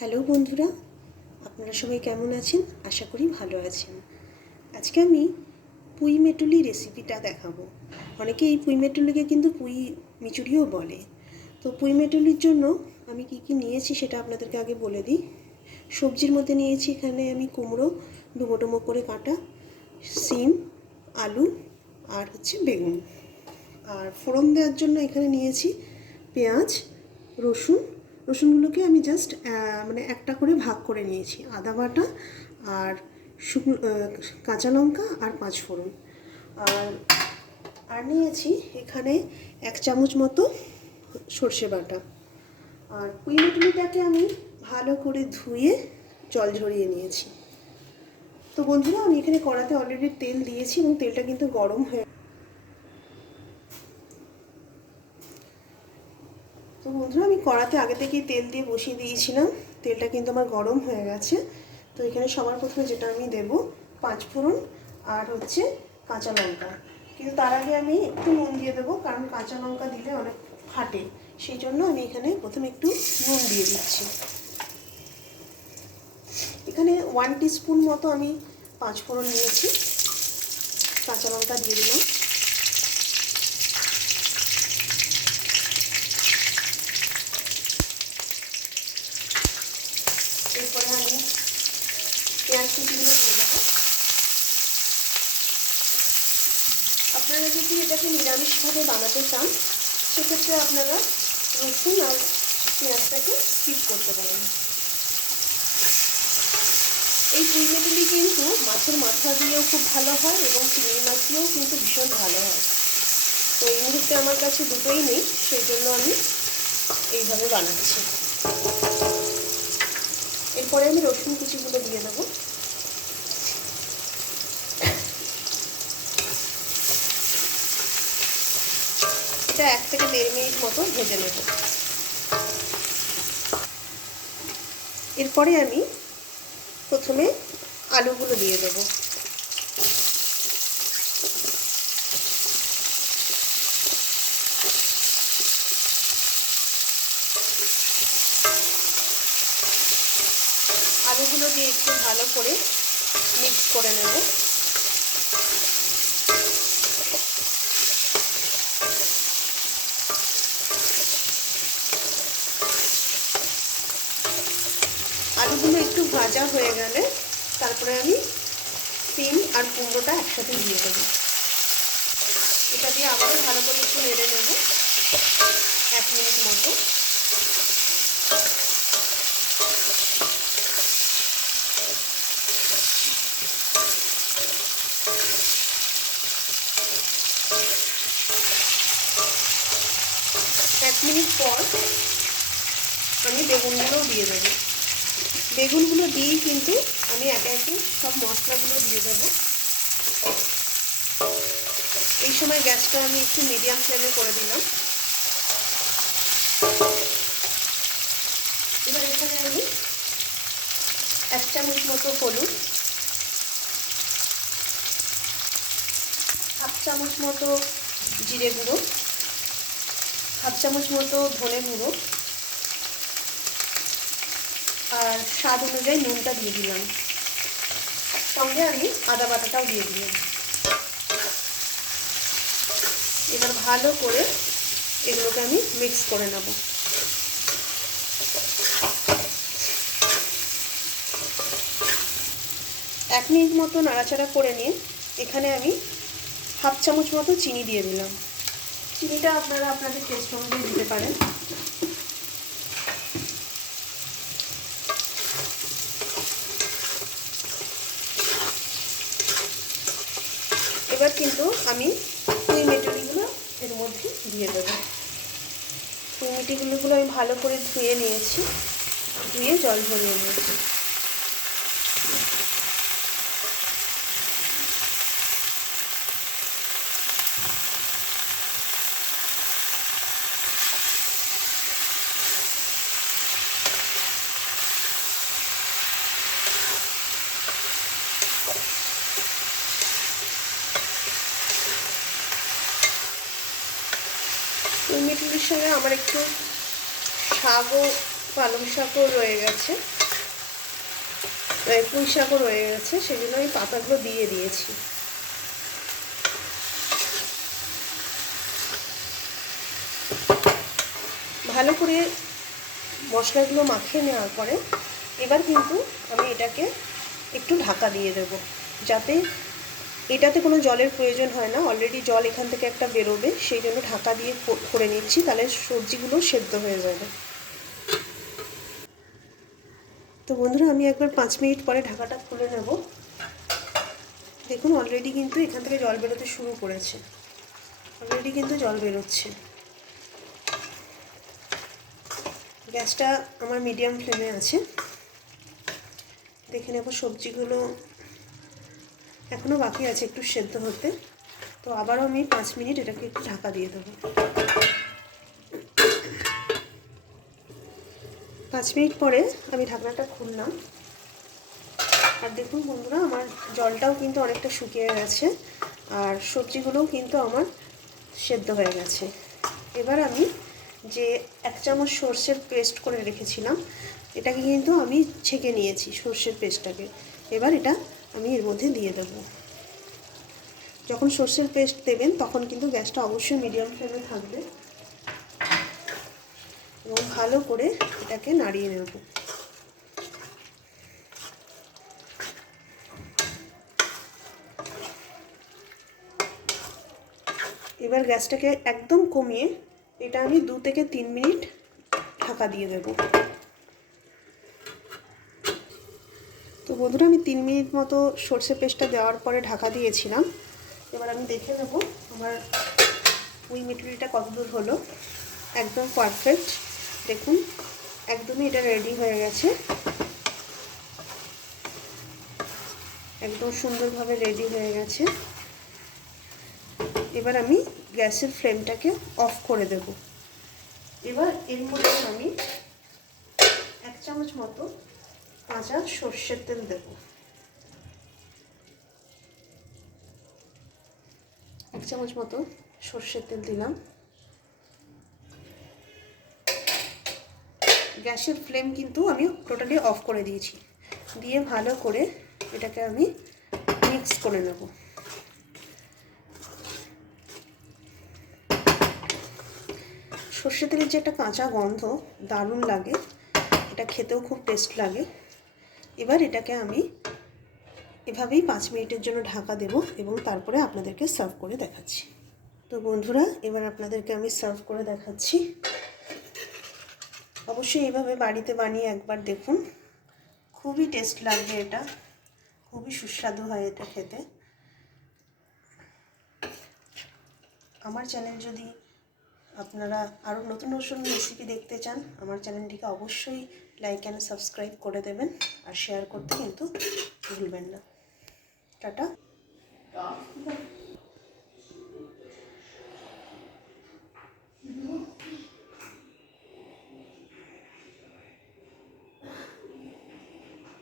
Hello বন্ধুরা, আপনারা সবাই কেমন আছেন? আশা করি ভালো আছেন। আজকে আমি পুঁই মেটুলি রেসিপিটা দেখাবো। অনেকে এই পুঁই মেটুলিকে কিন্তু পুঁই মিচুড়িও বলে। তো পুঁই মেটুলির জন্য আমি কি কি নিয়েছি সেটা আপনাদেরকে আগে বলে দিই। সবজির মধ্যে নিয়েছি এখানে আমি কুমড়ো ডুমো ডুমো করে কাটা, সিম, আলু আর বেগুন। আর ফোড়ন দেওয়ার জন্য এখানে নিয়েছি পেঁয়াজ, রসুনগুলোকে আমি জাস্ট একটা করে ভাগ করে নিয়েছি, আদা বাটা আর শুকনো কাঁচা লঙ্কা আর 5 ফোড়ন। আর নিয়েছি এখানে 1 চামচ মতো সর্ষে বাটা। আর পুঁই মেটুলিটাকে আমি ভালো করে ধুয়ে জল ঝরিয়ে নিয়েছি। তো বন্ধুরা, আমি এখানে কড়াতে অলরেডি তেল দিয়েছি এবং তেলটা কিন্তু গরম হয়ে তো বন্ধুরা, আমি কড়াতে আগে থেকেই তেল দিয়ে বসিয়ে দিয়েছিলাম। তেলটা কিন্তু আমার গরম হয়ে গেছে। তো এখানে সবার প্রথমে যেটা আমি দেব 5 ফোড়ন আর কাঁচা লঙ্কা। কিন্তু তার আগে আমি একটু নুন দিয়ে দেবো, কারণ কাঁচা লঙ্কা দিলে অনেক ফাটে। সেই জন্য আমি এখানে প্রথমে একটু নুন দিয়ে দিচ্ছি। এখানে 1 টিস্পুন মতো আমি 5 ফোড়ন নিয়েছি, কাঁচা লঙ্কা দিয়ে দিলাম। এরপরে আমি পেঁয়াজ কুচিগুলো দিয়ে দেবো। আপনারা যদি এটাকে নিরামিষভাবে বানাতে চান, সেক্ষেত্রে আপনারা রসুন আর পেঁয়াজটাকে স্কিপ করতে পারেন। এই পুঁই মেটুলি কিন্তু মাছের মাথা দিয়েও খুব ভালো হয় এবং চিংড়ি মাছ দিয়েও কিন্তু ভীষণ ভালো হয়। তো এই মুহূর্তে আমার কাছে দুটোই নেই, সেই জন্য আমি এইভাবে বানাচ্ছি। এরপরে আমি রসুন কুচিগুলো দিয়ে দেবো। এটা 1 থেকে 1.5 মিনিট মতো ভেজে নেব। এরপরে আমি প্রথমে আলুগুলো দিয়ে দেবো। আলুগুলো দিয়ে একটু ভালো করে মিক্স করে নেব। আলুগুলো একটু ভাজা হয়ে গেলে তারপরে আমি সিম আর কুমড়োটা একসাথে দিয়ে দেবো। এটা দিয়ে আবারও ভালো করে একটু নেড়ে নেব 1 মিনিট মতো। এক মিনিট পর আমি বেগুনগুলোও দিয়ে দেবো। বেগুনগুলো দিয়েই কিন্তু আমি একে একে সব মশলাগুলো দিয়ে দেবো। এই সময় গ্যাসটা আমি একটু মিডিয়াম ফ্লেমে করে দিলাম। এবার এখানে আমি 1 চামচ মতো হলুদ, 1/2 চামচ মতো জিরে গুঁড়ো, 1/2 চামচ মতো ধনে গুঁড়ো আর স্বাদ অনুযায়ী নুনটা দিয়ে দিলাম। সঙ্গে আমি আদা বাটাটাও দিয়ে দিলাম। এবার ভালো করে এগুলোকে আমি মিক্স করে নেব। এক মিনিট মতো নাড়াচাড়া করে নিয়ে এখানে আমি 1/2 চামচ মতো চিনি দিয়ে দিলাম। চিনিটা আপনারা আপনাদের টেস্ট অনুযায়ী দিতে পারেন। এবার কিন্তু আমি পুঁই মেটুলিগুলো এর মধ্যে দিয়ে দেবো। পুঁই মেটুলিগুলো আমি ভালো করে ধুয়ে নিয়েছি, ধুয়ে জল ঝরিয়ে নিয়েছি। পুঁই মেটুলির সঙ্গে আমার একটু শাকও পালং শাকও রয়ে গেছে, পুঁই শাকও রয়ে গেছে, সেই জন্য আমি পাতাগুলো দিয়ে দিয়েছি। ভালো করে মশলাগুলো মাখিয়ে নেওয়ার পরে এবার কিন্তু আমি এটাকে একটু ঢাকা দিয়ে দেব, যাতে এটাতে কোনো জলের প্রয়োজন হয় না, অলরেডি জল এখান থেকে একটা বেরোবে, সেই জন্য ঢাকা দিয়ে করে নিচ্ছি, তাহলে সবজিগুলো সেদ্ধ হয়ে যাবে। তো বন্ধুরা, আমি একবার 5 মিনিট পরে ঢাকাটা খুলে নেব। দেখুন অলরেডি কিন্তু এখান থেকে জল বেরোতে শুরু করেছে, অলরেডি কিন্তু জল বেরোচ্ছে। গ্যাসটা আমার মিডিয়াম ফ্লেমে আছে। দেখে নেব সবজিগুলো এখনও বাকি আছে একটু সেদ্ধ হতে, তো আবারও আমি 5 মিনিট এটাকে একটু ঢাকা দিয়ে দেবো। 5 মিনিট পরে আমি ঢাকনাটা খুললাম, আর দেখুন বন্ধুরা, আমার জলটাও কিন্তু অনেকটা শুকিয়ে গেছে, আর সবজিগুলোও কিন্তু আমার সেদ্ধ হয়ে গেছে। এবার আমি যে 1 চামচ সর্ষের পেস্ট করে রেখেছিলাম, এটাকে কিন্তু আমি ছেঁকে নিয়েছি সর্ষের পেস্টটাকে। এবার এটা আমি এর মধ্যে দিয়ে দেব। যখন সর্ষের পেস্ট দেবেন তখন কিন্তু গ্যাসটা অবশ্যই মিডিয়াম ফ্লেমে থাকবে, এবং ভালো করে এটাকে নাড়িয়ে নেব। এবার গ্যাসটাকে একদম কমিয়ে এটা আমি 2 থেকে 3 মিনিট ঢাকা দিয়ে দেব। তো বন্ধুরা, আমি 3 মিনিট মতো সর্ষে পেস্টটা দেওয়ার পরে ঢাকা দিয়েছিলাম। এবার আমি দেখে নেব আমার পুঁই মিটুলিটা কতদূর হলো। একদম পারফেক্ট, দেখুন একদমই এটা রেডি হয়ে গেছে, একদম সুন্দরভাবে রেডি হয়ে গেছে। এবার আমি গ্যাসের ফ্লেমটাকে অফ করে দেব। এবার এর মধ্যে আমি 1 চামচ মতো কাঁচা সর্ষের তেল দেব। 1 চামচ মতো সর্ষের তেল দিলাম। গ্যাসের ফ্লেম কিন্তু আমি টোটালি অফ করে দিয়েছি, দিয়ে ভালো করে এটাকে আমি মিক্স করে নেব। সর্ষে তেলের যে একটা কাঁচা গন্ধ দারুণ লাগে, এটা খেতেও খুব টেস্ট লাগে। এবার এটাকে আমি এভাবেই 5 মিনিটের জন্য ঢাকা দেব, এবং তারপরে আপনাদেরকে সার্ভ করে দেখাচ্ছি। তো বন্ধুরা, এবার আপনাদেরকে আমি সার্ভ করে দেখাচ্ছি। অবশ্যই এইভাবে বাড়িতে বানিয়ে একবার দেখুন, খুবই টেস্ট লাগবে, এটা খুবই সুস্বাদু হয় এটা খেতে। আমার চ্যানেল যদি আপনারা আরও নতুন নতুন রেসিপি দেখতে চান, আমার চ্যানেলটিকে অবশ্যই লাইক অ্যান্ড সাবস্ক্রাইব করে দেবেন, আর শেয়ার করতে কিন্তু ভুলবেন না। টাটা।